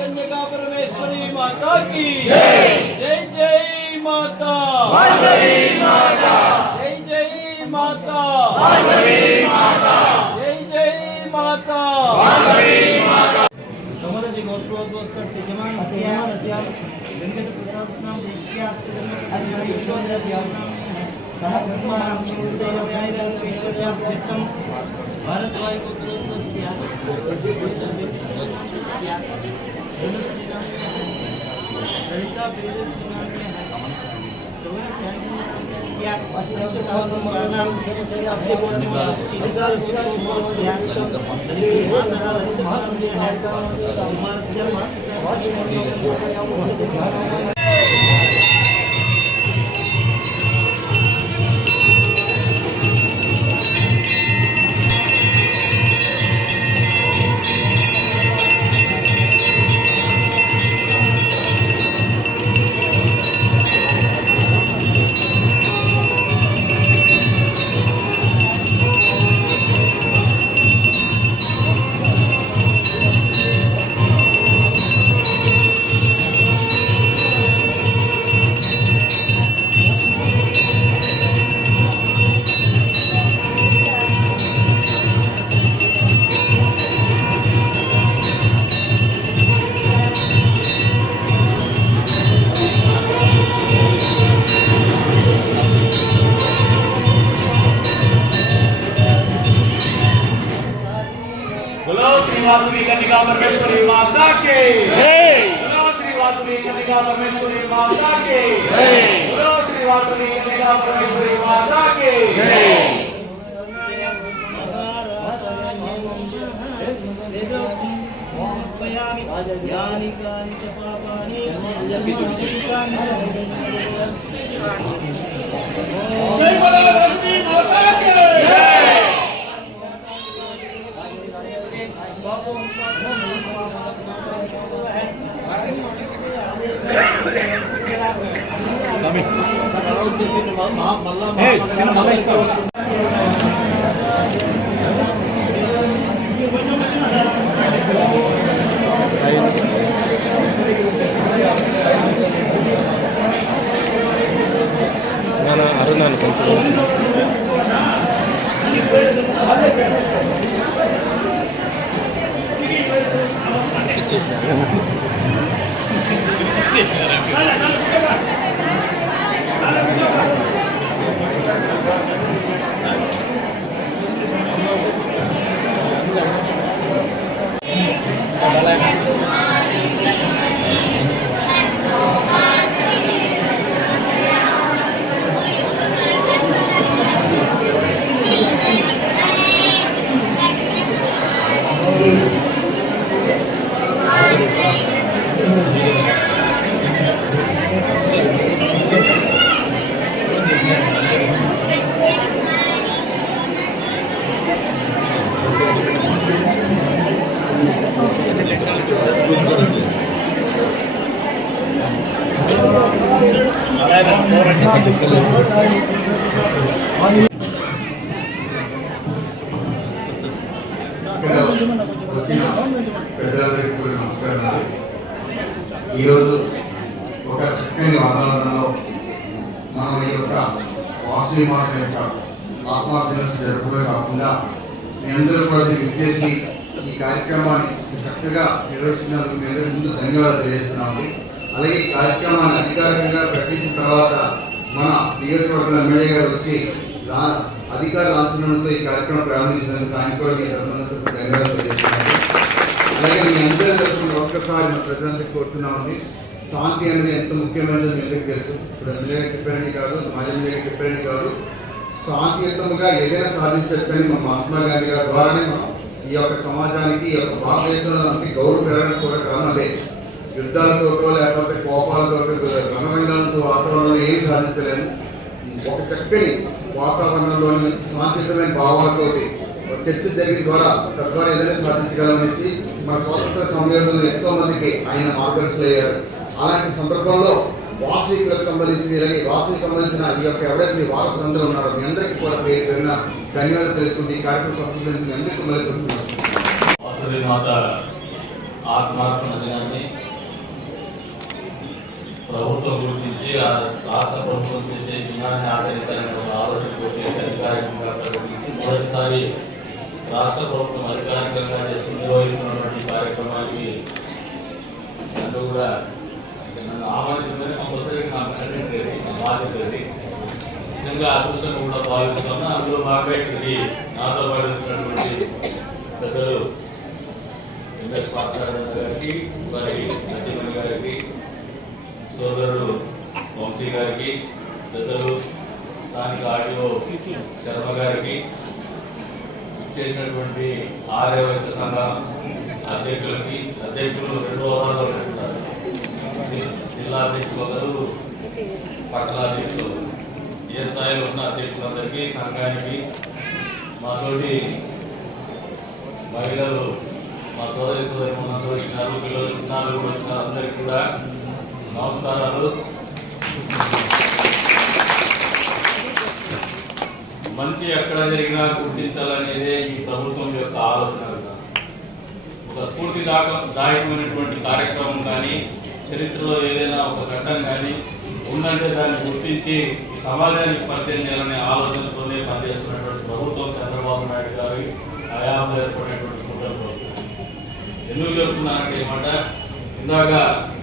कन्या परमेश्वरी माता की जय। जय जय माता वासवी माता, जय जय माता वासवी माता, जय जय माता वासवी माता। कमल जी गोत्रोद्वत्सर से जमान किया वेंकट प्रसाद नाम जिसका से यशोदा नाम कहा धर्माणाम चंद्रदेव व्यायरल केशवया चित्तम भारतवाय गोत्रोद्वत्स्य ललिता प्रियदर्शी नाम में है तो क्या नाम से बोलने वाला सीधा सीधा बोल या माता है हमारा से वासवी कन्या परमेश्वरी माता के जय। बोलो श्री वासवी कन्या परमेश्वरी माता के जय। बोलो श्री वासवी कन्या परमेश्वरी माता के जय। जय बोलो वासवी माता के जय। అరుణాన్ని కొంచెం పెద్దలందరికీ కూడా నమస్కారం. ఈరోజు ఒక చక్కని వాతావరణంలో మనం ఈ యొక్క వాసవి మాత యొక్క ఆత్మార్థం జరుపుకోవడం కాకుండా మీ అందరూ కూడా విచ్చేసి ఈ కార్యక్రమాన్ని చక్కగా నిర్వహిస్తున్నందుకు మీ అందరికీ ముందు ధన్యవాదాలు తెలియజేస్తున్నాము. అలాగే ఈ కార్యక్రమాన్ని అధికారికంగా ప్రకటించిన తర్వాత మన నియోజకవర్గం ఎమ్మెల్యే గారు వచ్చి అధికార లాంఛనంతో ఈ కార్యక్రమం ప్రారంభించినందుకు ఆయన కూడా మీ తరఫున ధన్యవాదాలు తెలియజేస్తున్నాను. అలాగే మీ అందరి తరఫున ఒక్కసారి మా ప్రజలందరికీ కోరుతున్నామండి, శాంతి అనేది ఎంత ముఖ్యమైనది మీ అందరికీ తెలుసు. ఇప్పుడు ఎమ్మెల్యే చెప్పండి కాదు, మాజీ ఎమ్మెల్యే చెప్పండి కాదు, శాంతియుతంగా ఏదైనా సాధించవచ్చని మా మహాత్మా గాంధీ గారి ద్వారానే మనం ఈ యొక్క సమాజానికి ఈ యొక్క భారతదేశంలోకి గౌరవ పెరగడానికి కూడా కారణం అదే. యుద్ధాలతోటో లేకపోతే కోపాలతోటో రణరంగాలతో వాతావరణంలో ఏం సాధించలేము. ఒక చక్కని వాతావరణంలోని శాంతియుతమైన భావాలతోటి ఒక చర్చ జరిగిన ద్వారా తద్వారా ఏదైనా సాధించగలమనేసి మన స్వాతంత్ర సమయంలో ఎంతో మందికి ఆయన మార్గదర్శకులు అయ్యారు. అలాంటి సందర్భంలో వాసవికులకు సంబంధించిన ఇలాగే వాసవికి సంబంధించిన ఈ యొక్క ఎవరైతే మీ వారసులందరూ ఉన్నారో మీ అందరికీ కూడా పేరు పేరున ధన్యవాదాలు తెలుసుకుంటే ఈ కార్యక్రమం సంబంధించి అందరికీ వాసవి మాత ఆత్మార్పణ దినాన్ని ప్రభుత్వం గురించి రాష్ట్ర ప్రభుత్వం చేసే దినాన్ని ఆచరించాలని ఆలోచనతో చేసే అధికారికంగా ప్రకటించి మొదటిసారి రాష్ట్ర ప్రభుత్వం అధికారికంగా నిర్వహిస్తున్నటువంటి కార్యక్రమానికి నన్ను కూడా నన్ను ఆహ్వానించడం కంపల్సరీ నాకు కంటెంట్ నా బాధ్యత నిజంగా అదృష్టం కూడా భావిస్తున్నాను. అందులో భాగంగా ఇక్కడికి నాతో పాటు వచ్చినటువంటి పెద్దలు ఎంఎస్ పాత్రారాయణ గారికి, వారి సత్యమణి గారికి, సోదరుడు వంశీ గారికి, పెద్దలు స్థానిక ఆడియో శర్మ గారికి, చేసినటువంటి ఆర్యవైశ్య సంఘ అధ్యక్షులకి, అధ్యక్షులు 2 హోదాల్లో ఉంటారు, జిల్లా అధ్యక్షులు ఒకరు, పట్టణ అధ్యక్షులు, ఏ స్థాయిలో ఉన్న అధ్యక్షులందరికీ, సంఘానికి, మా తోటి మహిళలు, మా సోదరి సోదరులందరూ వచ్చినారు, పిల్లలు చిన్నారులు కూడా వచ్చినారు, అందరికీ కూడా నమస్కారాలు. మంచి ఎక్కడ జరిగినా గుర్తించాలనేదే ఈ ప్రభుత్వం యొక్క ఆలోచన. ఒక స్ఫూర్తిదాయకమైనటువంటి కార్యక్రమం కానీ, చరిత్రలో ఏదైనా ఒక ఘట్టం కానీ ఉందంటే దాన్ని గుర్తించి ఈ సమాజానికి పరిచయం చేయాలనే ఆలోచనతోనే పనిచేస్తున్నటువంటి ప్రభుత్వం చంద్రబాబు నాయుడు గారి హయాంలో ఏర్పడినటువంటి కుటుంబ ప్రభుత్వం. ఎందుకు చెప్తున్నానంటే ఏమాట, ఇందాక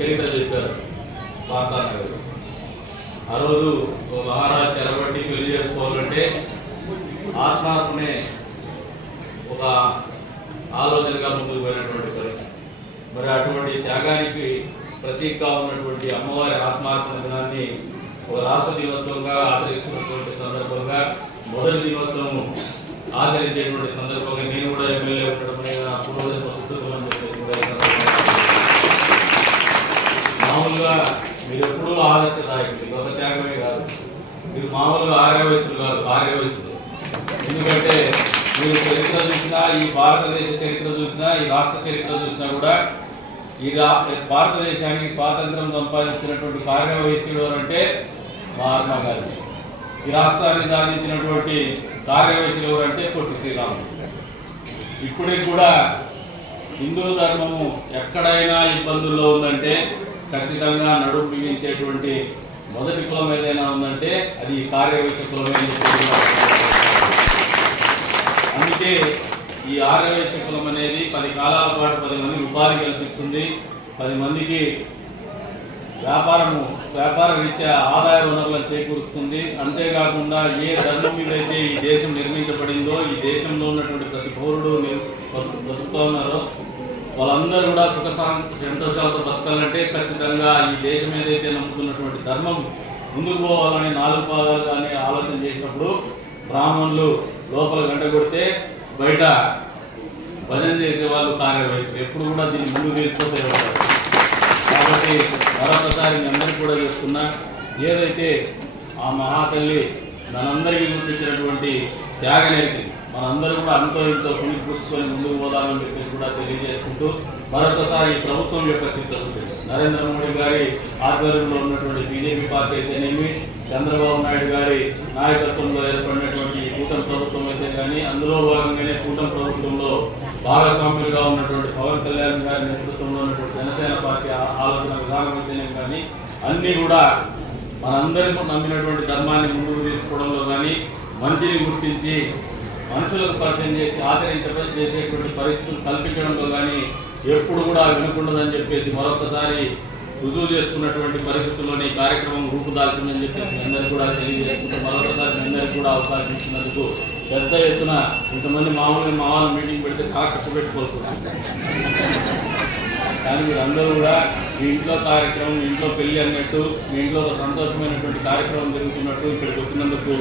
చరిత్ర చెప్పారు పాతానగర్. ఆ రోజు మహారాజు చెరబట్టి పెళ్లి చేసుకోవాలంటే ఆత్మార్పణే ఒక ఆలోచనగా ముందుకు పోయినటువంటి పరిస్థితి. మరి అటువంటి త్యాగానికి ప్రతీకగా ఉన్నటువంటి అమ్మవారి ఆత్మార్పణ దినాన్ని ఒక రాష్ట్ర దినోత్సవంగా ఆచరిస్తున్నటువంటి సందర్భంగా, మొదటి దినోత్సవం ఆచరించేటువంటి సందర్భంగా నేను కూడా ఎమ్మెల్యే ఉండడం నా పూర్వజన్మ సుకృతమని చెప్పేసి కూడా మామూలుగా మీరు ఎప్పుడూ ఆదర్శదాయకులు, ఒక త్యాగమే కాదు, మీరు మామూలుగా ఆర్యవయసులు కాదు, ఆర్యవయసులు. ఎందుకంటే మీరు చరిత్ర చూసినా, ఈ భారతదేశ చరిత్ర చూసినా, ఈ రాష్ట్ర చరిత్ర చూసినా కూడా ఈ భారతదేశానికి స్వాతంత్రం సంపాదించినటువంటి కార్యవయసుడు అంటే మహాత్మా గాంధీ. ఈ రాష్ట్రాన్ని సాధించినటువంటి కార్యవయసులు ఎవరంటే పొట్టి శ్రీరాములు. ఇప్పటికి కూడా హిందూ ధర్మము ఎక్కడైనా ఇబ్బందుల్లో ఉందంటే ఖచ్చితంగా నడుము బిగించేటువంటి మొదటి కులం ఏదైనా ఉందంటే అది కార్యవైశ్య కులమే. అందుకే ఈ ఆర్యవైశ్య కులం అనేది 10 కాలాల పాటు 10 మందికి ఉపాధి కల్పిస్తుంది, 10 మందికి వ్యాపార రీత్యా ఆదాయ వనరులను చేకూరుస్తుంది. అంతేకాకుండా ఏ ధర్మం మీద అయితే ఈ దేశం నిర్మించబడిందో, ఈ దేశంలో ఉన్నటువంటి ప్రతి పౌరుడు బతుకుతూ ఉన్నారో వాళ్ళందరూ కూడా సుఖ సంతోషాలతో బతకాలంటే ఖచ్చితంగా ఈ దేశం ఏదైతే నమ్ముతున్నటువంటి ధర్మం ముందుకు పోవాలని 4 పాదాలు కానీ ఆలోచన చేసినప్పుడు బ్రాహ్మణులు లోపల గంట కొడితే బయట భజన చేసేవాళ్ళు కార్యవయసులు ఎప్పుడు కూడా దీన్ని ముందుకు తీసుకుంటే ఉంటారు. కాబట్టి మరొకసారి మీ అందరికీ కూడా చెప్తున్నా, ఏదైతే ఆ మహాతల్లి మనందరికీ గుర్తించినటువంటి త్యాగనేతి మనందరూ కూడా అంతో ఇంతో పుణ్య కూర్చుకొని ముందుకు పోదామని చెప్పేసి కూడా తెలియజేసుకుంటూ, మరొకసారి ఈ ప్రభుత్వం యొక్క చిత్తశుద్ధి, నరేంద్ర మోడీ గారి ఆధ్వర్యంలో ఉన్నటువంటి బీజేపీ పార్టీ అయితేనేమి, చంద్రబాబు నాయుడు గారి నాయకత్వంలో ఏర్పడినటువంటి కూటమి ప్రభుత్వం అయితే కానీ, అందులో భాగంగానే కూటమి ప్రభుత్వంలో భాగస్వాములుగా ఉన్నటువంటి పవన్ కళ్యాణ్ గారి నేతృత్వంలో ఉన్నటువంటి జనసేన పార్టీ ఆలోచన విధానం అయితేనే కానీ అన్నీ కూడా మనందరికీ నమ్మినటువంటి ధర్మాన్ని ముందుకు తీసుకోవడంలో కానీ, మంచిని గుర్తించి మనుషులకు పరిచయం చేసి చేసేటువంటి పరిస్థితులు కల్పించడంలో కానీ ఎప్పుడు కూడా వినకుండదని చెప్పేసి మరొకసారి రుజువు చేసుకున్నటువంటి పరిస్థితుల్లోని ఈ కార్యక్రమం రూపుదాల్చిందని చెప్పేసి మీ అందరికీ కూడా తెలియజేసుకుంటూ మరొకసారి మీ అందరికీ కూడా అవకాశం ఇచ్చినందుకు పెద్ద ఎత్తున ఇంతమంది మామూలుగా మా వాళ్ళు మీటింగ్ పెడితే చాలా ఖర్చు పెట్టుకోవాల్సి వస్తుంది. కానీ మీరు అందరూ కూడా మీ ఇంట్లో కార్యక్రమం, మీ ఇంట్లో పెళ్లి అన్నట్టు, మీ ఇంట్లో ఒక సంతోషమైనటువంటి కార్యక్రమం జరుగుతున్నట్టు ఇక్కడికి వచ్చినందుకు